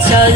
চল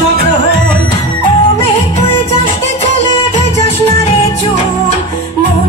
সকল ও মেয়ে কই যাসতে চলে ভেজাস না রে চুল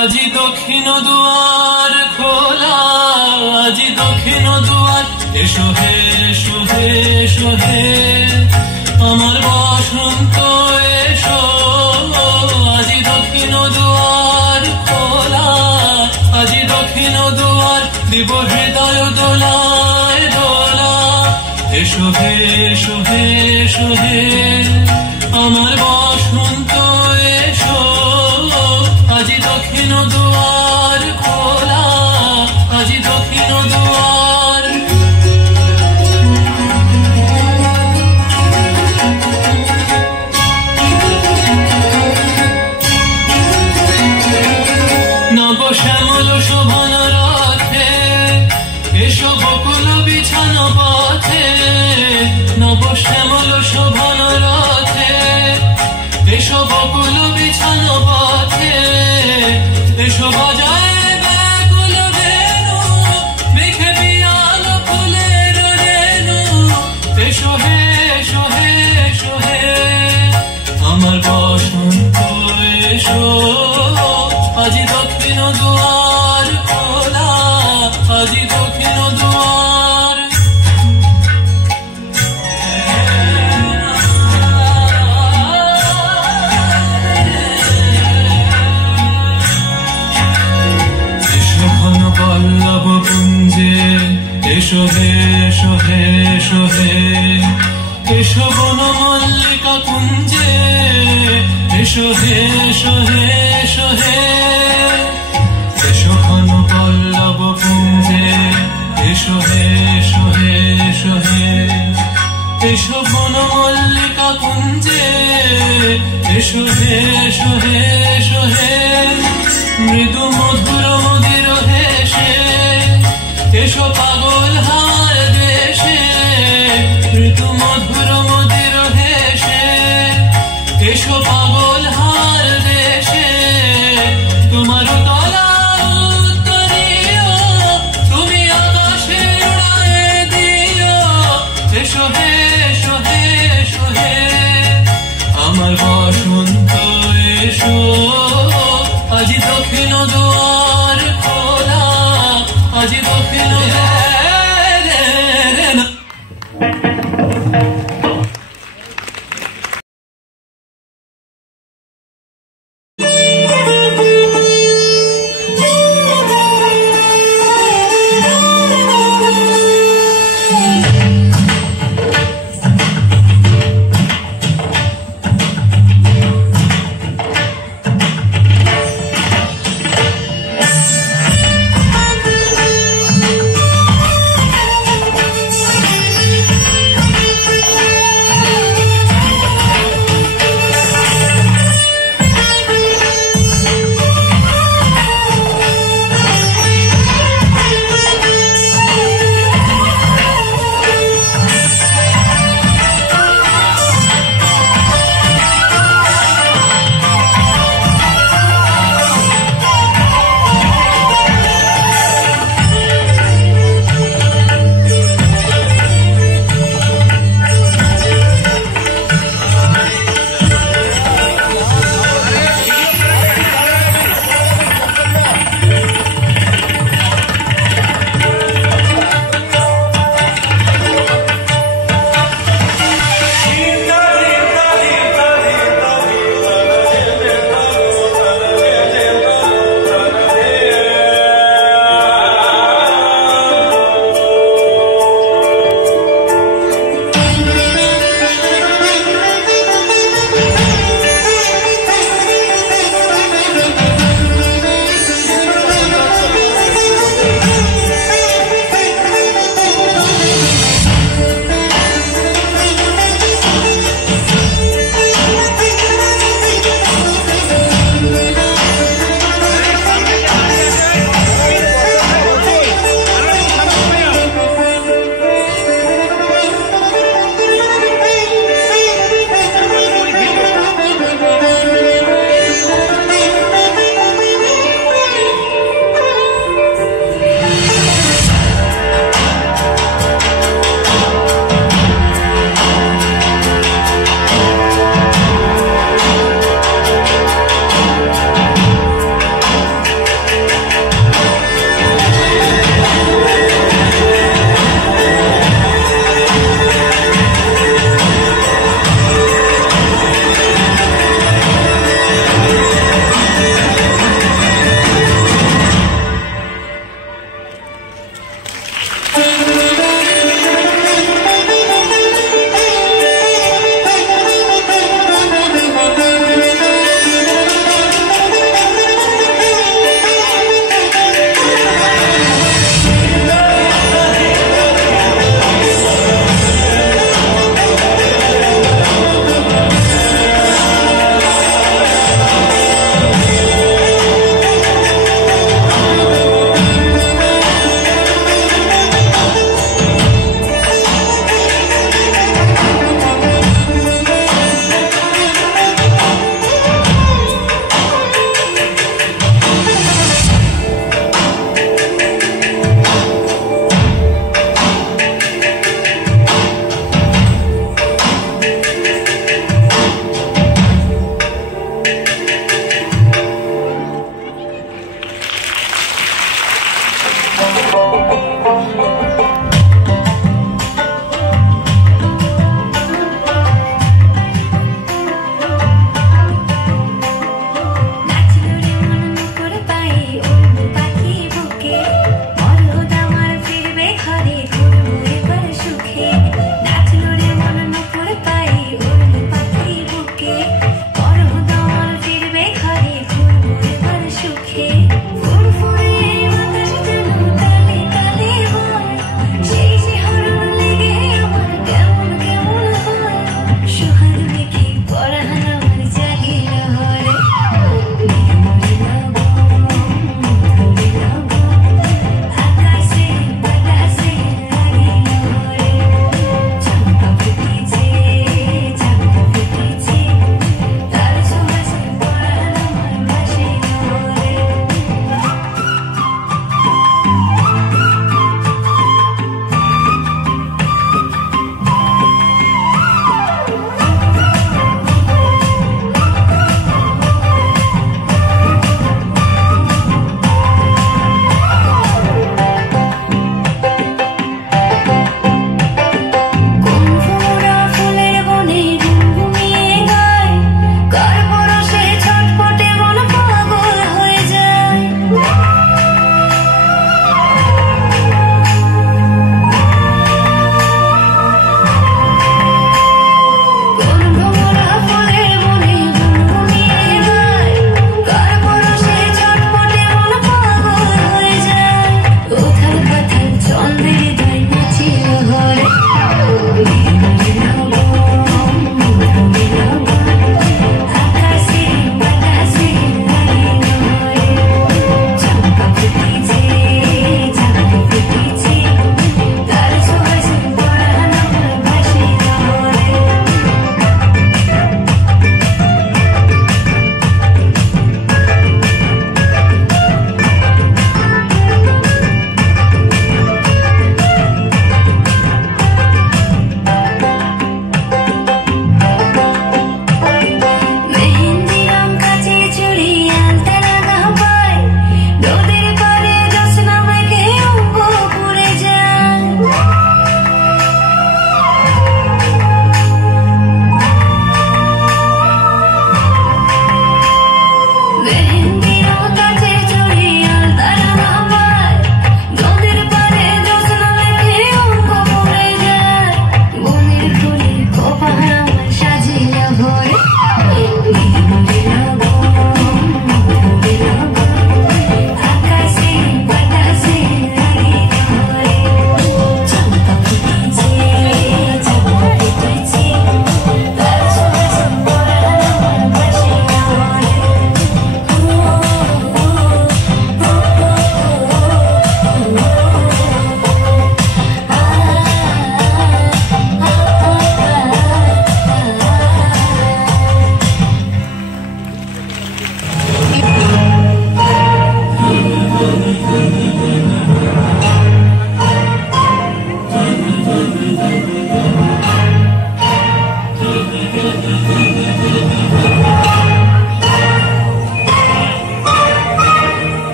আজি দক্ষিণ দুয়ার খোলা, আজি দক্ষিণ দুয়ার, এসো হে এসো হে এসো হে আমার বসন্ত এসো। আজি দক্ষিণ দুয়ার খোলা, আজি দক্ষিণ দুয়ার, দিব হৃদয় দোলায় দোলা। এসো হে এসো হে এসো হে আমার বসন্ত এসো। আজি দক্ষিণ দুয়ার খোলা, আজি দক্ষিণ দুয়ার। নব শ্যামল শোভন রথে এসো বকুল বিছানো পথে। নব শ্যামল শোভন রথে এসো বকুল বিছানো পথে। এসো বাজায় ব্যাকুল বেণু, মেঘে পিয়াল ফুলের রেণু। এসো হে এসো হে এসো হে আমার বসন্ত এসো। আজি দক্ষিণ দুয়ার খোলা, আজি দক্ষিণ দুয়ার। এসো ঘন পল্লব পুঞ্জে, এসো হে এসো হে এসো হে এসো বন মল্লিকা কুঞ্জে। এসো হে এসো হে এসো হে এসো ঘন পল্লব পুঞ্জে। এসো হে এসো হে এসো হে এসো বন মল্লিকা কুঞ্জে। এসো হে এসো হে এসো হে মৃদু মধুর মদির হেসে। এসো পাগল হার দেশে, মৃদু মধুর মদির হেসে। এসো পাগল হার দেশে তোমার তলা উত্তরীয়, তুমি আকাশে উড়ায়ে দিও। এসো হে এসো হে এসো হে আমার বসন্ত এসো। আজি দক্ষিণ দুয়ার খোলা, আজি দক্ষিণ দুয়ার।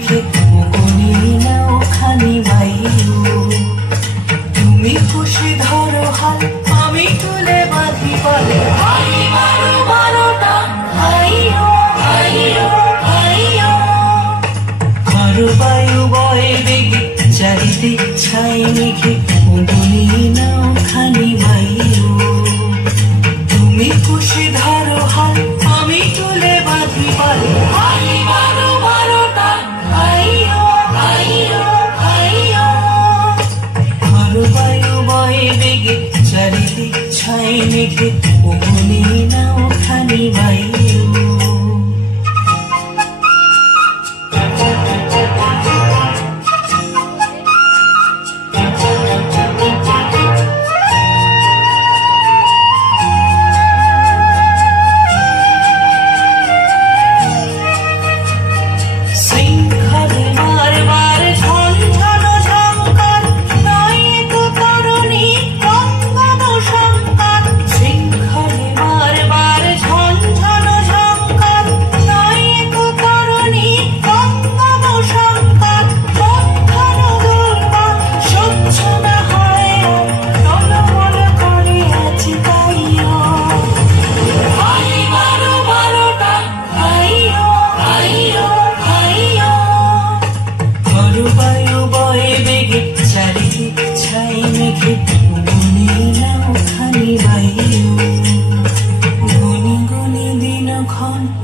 মেঘে মুকুনি নাও খানি বায়ু তুমি খুশি ধরো হাল আমি তুলে বাঁধি বলে হাই মারো মারোটা হাইও হাইও হাইও আরো বায়ু বয়ে বেগে চারিদিক ছাই মেঘে মুকুনি নাও খানি বায়ু তুমি খুশি ধরো হাল আমি তুলে বাঁধি বলে হাই মারো মারোটা হাইও হাইও হাইও আরো বায়ু বয়ে বেগে চারিদিক ছাই মেঘে মুকুনি নাও খানি বায়ু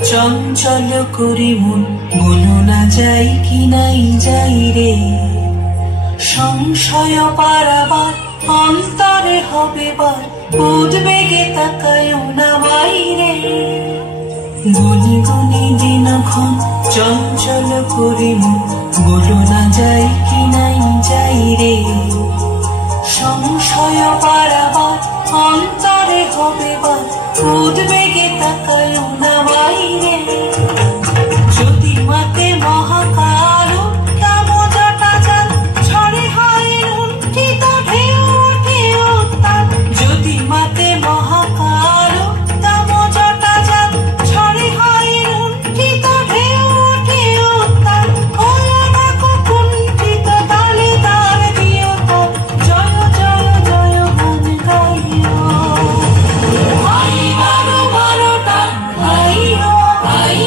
চঞ্চল করি মন বলো না যাই কি নাই যাই রে সংশয় পারাবার অন্তরে হবে বার উদ্বেগে তাকায়ও না বাইরে গুনি গুনি দিনক্ষণ চঞ্চল করি মন বলো না যাই কি নাই যাই রে সংশয় পারাবার অন্তরে হবে বার উদ্বেগে তাকায়ও না বাইরে যদি মাতে মহাকাল কামো জটা জাল ঝড়ে হয় লুণ্ঠিত ঢেউ ওঠে উত্তাল যদি মাতে মহাকাল কামো জটা জাল ঝড়ে হয় লুণ্ঠিত ঢেউ ওঠে উত্তাল হলো না কুণ্ঠিত তালে তার দিও তাল জয় জয় জয় গান গাইও হাই মারো মারোটা হাইও হাই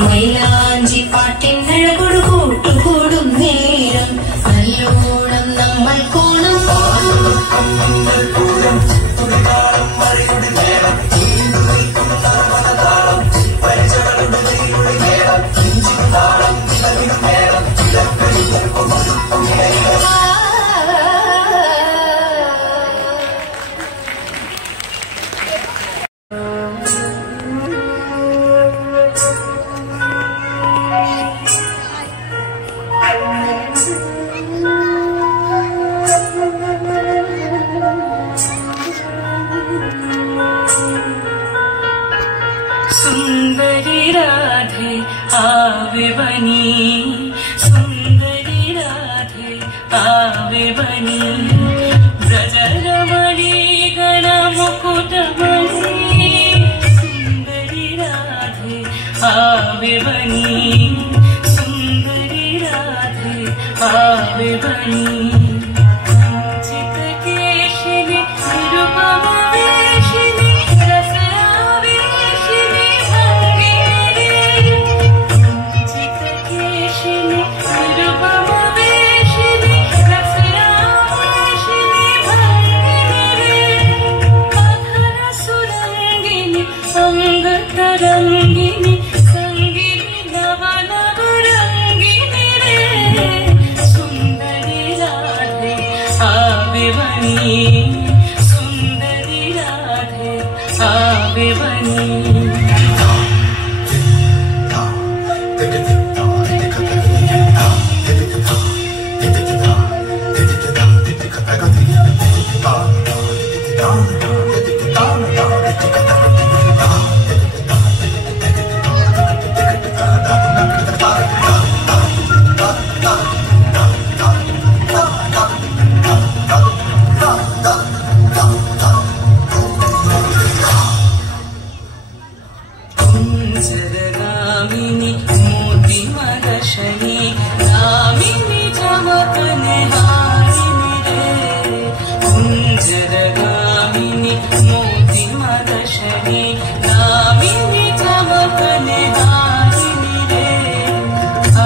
മൈലാഞ്ചി പാട്ടിൻ അഴകൊടു കൂട്ടുകൂടും നേരം നല്ലോണം നമ്മൾ കോണം सुंदरी राधे आवे बनी, सुंदरी राधे आवे बनी, ब्रजरमणी गण मुकुटमणि, सुंदरी राधे आवे बनी, सुंदरी राधे आवे बनी। रंगिनी संगिनी नव नव रंगिनी रे, सुंदरी राधे आवे बनी, सुंदरी राधे आवे बनी। कुंजरगामिनी मोती मदशनी गामिनी चमकने हारिनी रे, कुंजरगामिनी मोती मदशनी गामिनी चमकने हारिनी रे,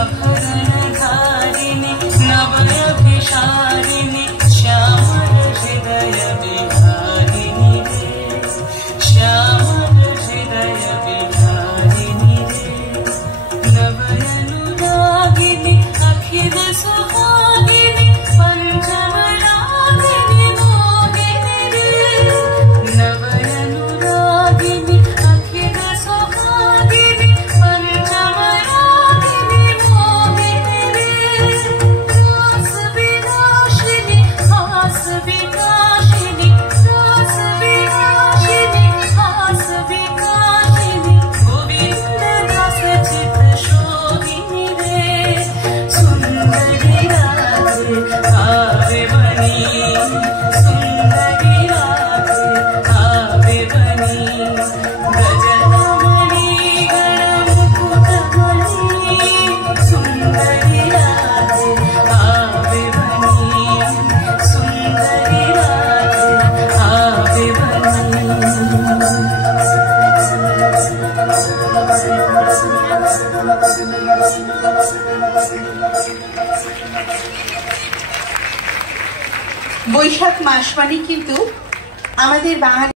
अभरणधारिणी नवरभिषारिणी श्यामल हृदय विहारिणी रे, श्यामल हृदय नवयनुरागिनी अखिल सुहागिनी पंचमरागिनी मोहिनी रे, नवयनुरागिनी अखिल सुहागिनी पंचमरागिनी मोहिनी रे, रास विनाशिनी हास विनाशिनी, रास विनाशिनी हास विनाशिनी, गोविंद दास चित शोभिनी रे, सुंदरी राधे आवे बनी, सुंदरी राधे आवे बनी, ब्रजरमणी गण मुकुटमणि, सुंदरी राधे आवे बनी, सुंदरी राधे आवे बनी। বৈশাখ মাস মানে কিন্তু আমাদের বাঙালি